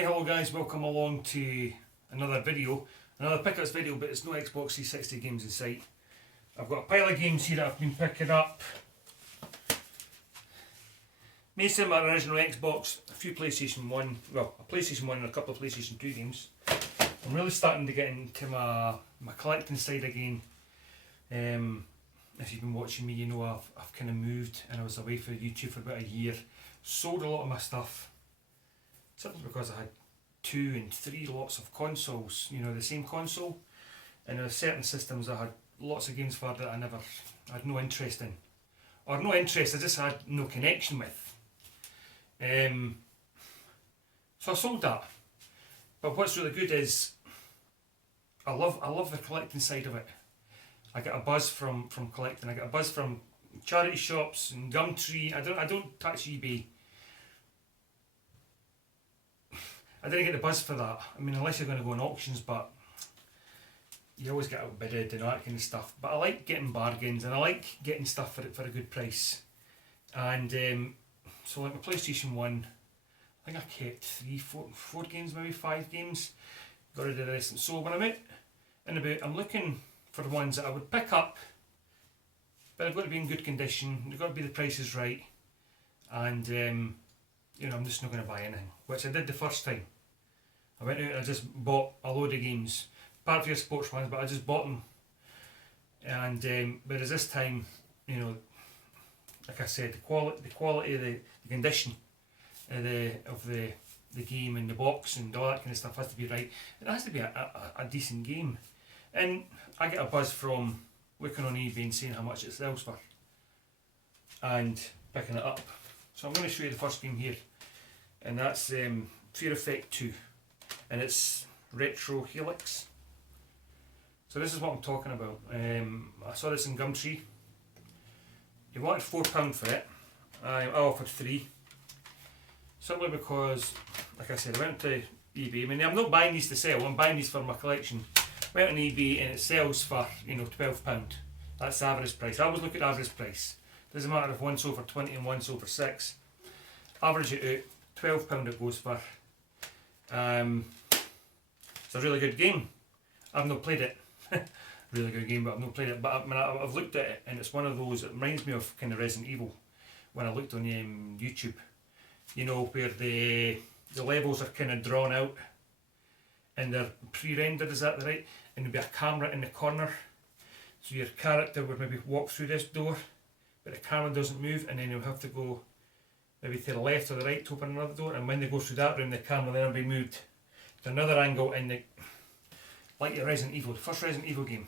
Hey, hello guys, welcome along to another video, another pickups video, but it's no Xbox 360 games in sight. I've got a pile of games here that I've been picking up. Most of them are original Xbox, a few PlayStation 1, well, a PlayStation 1 and a couple of PlayStation 2 games. I'm really starting to get into my collecting side again. If you've been watching me, you know I've kind of moved and I was away from YouTube for about a year. Sold a lot of my stuff. Simply because I had 2 and 3 lots of consoles, you know, the same console, and there were certain systems I had lots of games for that I had no interest in. Or no interest, I just had no connection with. So I sold that. But what's really good is I love the collecting side of it. I get a buzz from collecting. I get a buzz from charity shops and Gumtree. I don't touch eBay. I didn't get the buzz for that. I mean, unless you're going to go on auctions, but you always get outbidded and all that kind of stuff. But I like getting bargains and I like getting stuff for a good price. And so like my PlayStation 1, I think I kept 4 games, maybe 5 games. Got rid of the rest. So when I'm out and about, I'm looking for the ones that I would pick up, but they've got to be in good condition. They've got to be the prices right. And you know, I'm just not going to buy anything, which I did the first time. I went out and I just bought a load of games, apart from your sports ones, but I just bought them. And whereas this time, you know, like I said, the quality of the condition of the game and the box and all that kind of stuff has to be right. It has to be a decent game, and I get a buzz from looking on eBay and seeing how much it sells for, and picking it up. So I'm going to show you the first game here, and that's Fear Effect 2, and it's Retro Helix. So this is what I'm talking about. I saw this in Gumtree. He wanted £4 for it. I offered 3. Simply because, like I said, I went to eBay. I mean, I'm not buying these to sell, I'm buying these for my collection. Went on eBay and it sells for, you know, £12. That's the average price. I always look at the average price. Doesn't matter if one sold for 20 and one sold for 6. Average it out, £12 it goes for. It's a really good game. I've not played it. Really good game, but I've not played it. But I mean, I've looked at it, and it's one of those that reminds me of kind of Resident Evil when I looked on YouTube. You know, where the levels are kind of drawn out and they're pre-rendered, is that right? And there'll be a camera in the corner, so your character would maybe walk through this door, but the camera doesn't move, and then you'll have to go maybe to the left or the right to open another door, and when they go through that room, the camera then will be moved to another angle, and like your Resident Evil, the first Resident Evil game.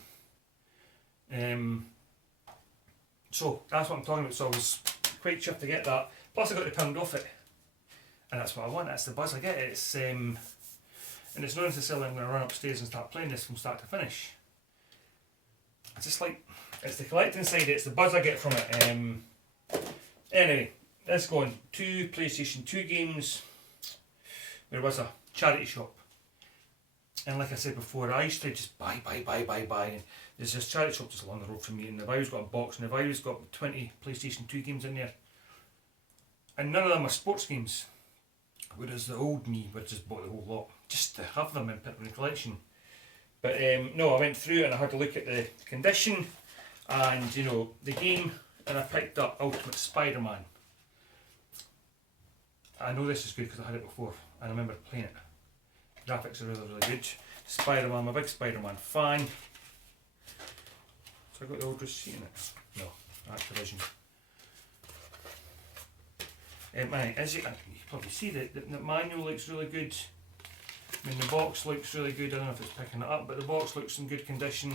So that's what I'm talking about. So I was quite chuffed to get that. Plus I got £1 off it, and that's what I want. That's the buzz I get. It's and it's not necessarily I'm going to run upstairs and start playing this from start to finish. I just like, it's the collecting side. It's the buzz I get from it. Anyway, let's go on. 2 PlayStation 2 games. There was a charity shop. And like I said before, I used to just buy. And there's this charity shop just along the road from me, and they've always got a box, and they've always got 20 PlayStation 2 games in there. And none of them are sports games. Whereas the old me would just bought the whole lot, just to have them and put them in the collection. But no, I went through and I had to look at the condition and, you know, the game, and I picked up Ultimate Spider-Man. I know this is good because I had it before, and I remember playing it. Graphics are really good. Spider-Man, I'm a big Spider-Man fan. So I got the old receipt in it. No, Activision. As you can probably see, the manual looks really good. I mean, the box looks really good. I don't know if it's picking it up, but the box looks in good condition,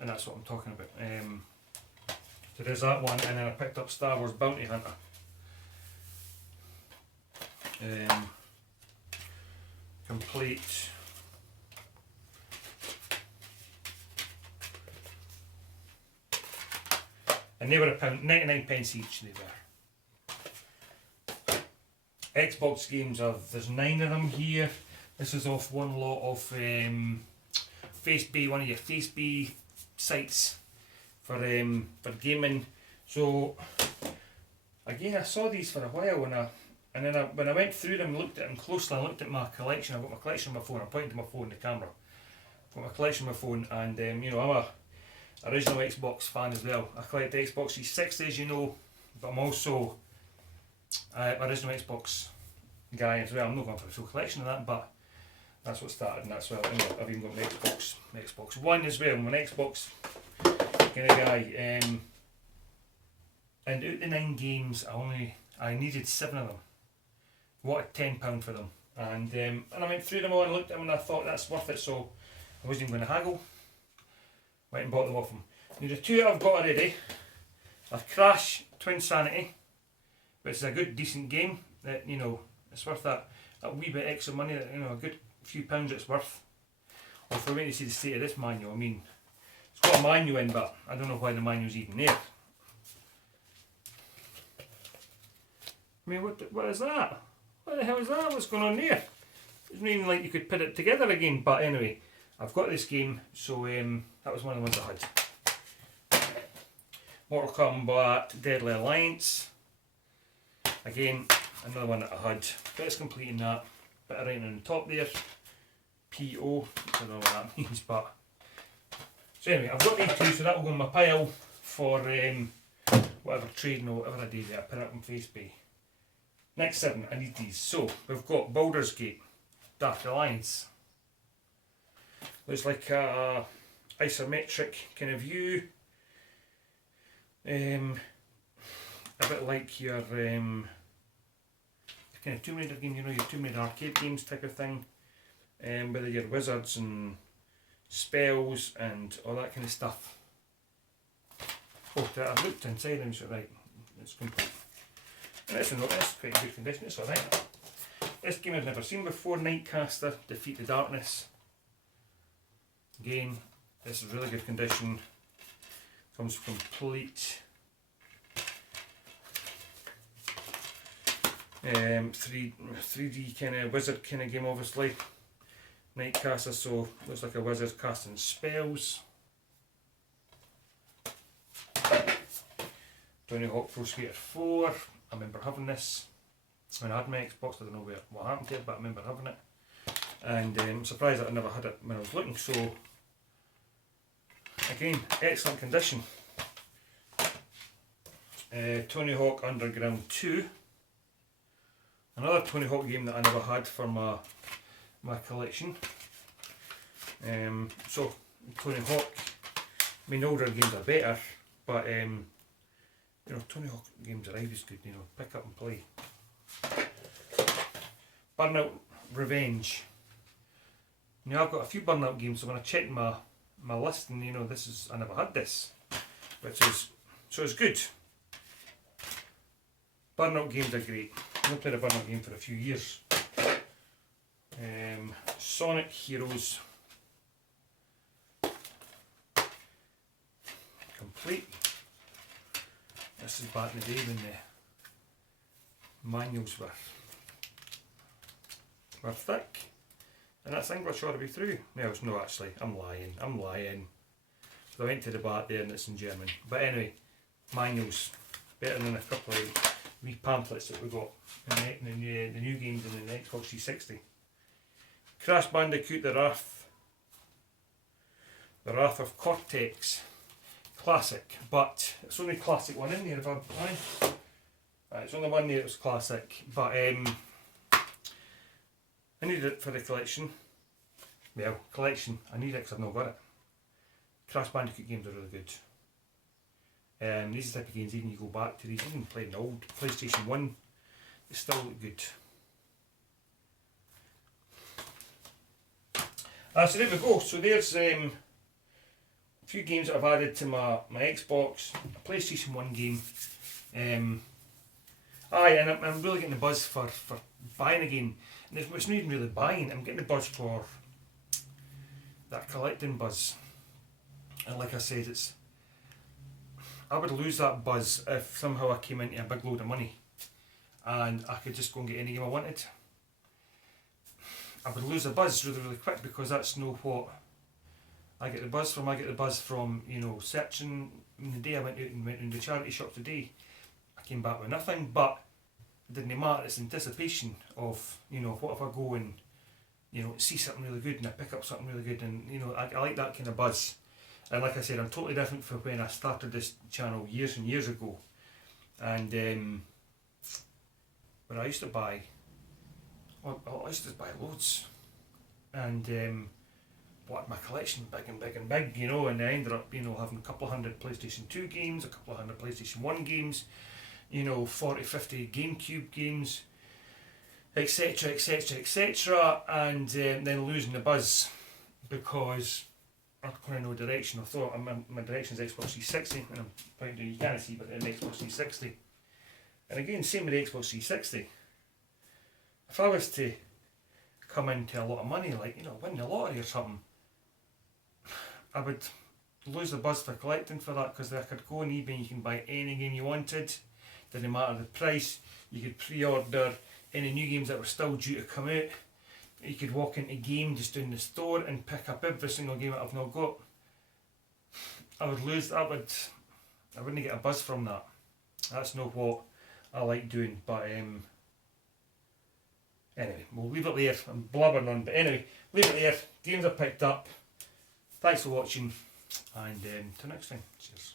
and that's what I'm talking about. So there's that one, and then I picked up Star Wars Bounty Hunter. Complete. And they were £1.99 each. They were. Xbox games, there's 9 of them here. This is off one lot of FaceBay, one of your FaceBay sites for gaming. So again, I saw these for a while, and And then when I went through them, looked at them closely, I looked at my collection. I've got my collection on my phone. I'm pointing to my phone, the camera. I've got my collection on my phone, and you know, I'm a original Xbox fan as well. I collect the Xbox 360, as you know, but I'm also original Xbox guy as well. I'm not going for a full collection of that, but that's what started, and that's well. Anyway, I've even got an Xbox One as well. I'm an Xbox kind of guy. And out the 9 games, I needed 7 of them. Wanted £10 for them, and I went through them all and looked at them, and I thought that's worth it. So I wasn't even going to haggle. Went and bought them off them. Now the 2 that I've got already are Crash Twin Sanity, which is a good decent game that, you know, it's worth that wee bit extra money, that, you know, a good few pounds it's worth. Or if we're waiting to see the state of this manual, I mean, it's got a manual in, but I don't know why the manual's even there. I mean, what is that? What the hell is that? What's going on there? It's not even like you could put it together again. But anyway, I've got this game, so that was one of the ones I had. Mortal Kombat Deadly Alliance. Again, another one that I had. Bit of completing that. Bit of writing on the top there. PO. I don't know what that means, but... So anyway, I've got these 2, so that will go in my pile for whatever trading or whatever I do there. I put it up on Facebook. Next 7, I need these. So, we've got Baldur's Gate, Dark Alliance. Looks like a isometric kind of view. A bit like your kind of Tomb Raider game, you know, your Tomb Raider arcade games type of thing. With your wizards and spells and all that kind of stuff. Oh, I looked inside and so right, it's complete. And this is quite in good condition, it's alright. This game I've never seen before, Nightcaster, Defeat the Darkness. Again, this is really good condition. Comes complete. 3D kind of wizard kind of game, obviously. Nightcaster, so looks like a wizard casting spells. Tony Hawk Pro Skater 4. I remember having this when I had my Xbox. I don't know what happened to it, but I remember having it. And I'm surprised that I never had it when I was looking. So, again, excellent condition. Tony Hawk Underground 2. Another Tony Hawk game that I never had for my collection. So, Tony Hawk, I mean, older games are better, but you know, Tony Hawk games are always good, you know, pick up and play. Burnout Revenge. Now I've got a few Burnout games, so when I check my list, and you know, I never had this, so it's good. Burnout games are great. I've not played a Burnout game for a few years. Sonic Heroes. Complete. This is back in the day when the manuals were thick. And that's English all the way through. No, it's not actually. I'm lying. So I went to the back there and it's in German. But anyway, manuals. Better than a couple of wee pamphlets that we got in the new games in the Xbox 360. Crash Bandicoot The Wrath of Cortex. Classic, but it's only classic one in there. It's only one there that was classic, but I needed it for the collection. Well, collection, I need it because I've not got it. Crash Bandicoot games are really good. These type of games, even you go back to these, even playing the old PlayStation 1, they still look good. So there we go. So there's a few games that I've added to my Xbox, a PlayStation 1 game. And I'm really getting the buzz for buying again. And it's not even really buying, I'm getting the buzz for that collecting buzz. And like I said, I would lose that buzz if somehow I came into a big load of money and I could just go and get any game I wanted. I would lose the buzz really, really quick, because that's not what I get the buzz from. I get the buzz from, you know, searching. In the day I went out and went into the charity shop today, I came back with nothing, but didn't matter. It's anticipation of, you know, what if I go and, you know, see something really good and I pick up something really good, and you know, I like that kind of buzz. And like I said, I'm totally different from when I started this channel years and years ago. And when I used to buy, I used to buy loads, and what my collection big and big and big, you know, and I ended up, you know, having a couple of hundred PlayStation 2 games, a couple of hundred PlayStation 1 games, you know, 40, 50 GameCube games, etc, etc, etc, and then losing the buzz because I'm going in no direction. I thought my direction is Xbox 360, and I'm pointing, you can't see, but in Xbox 360. And again, same with the Xbox 360. If I was to come into a lot of money, like, you know, win the lottery or something, I would lose the buzz for collecting for that, because I could go on eBay and you can buy any game you wanted, didn't matter the price. You could pre-order any new games that were still due to come out. You could walk into a game just down the store and pick up every single game that I've not got. I would lose, I wouldn't get a buzz from that. That's not what I like doing, but anyway, we'll leave it there. I'm blabbering on, but anyway, leave it there. Games are picked up. Thanks for watching, and till next time. Cheers.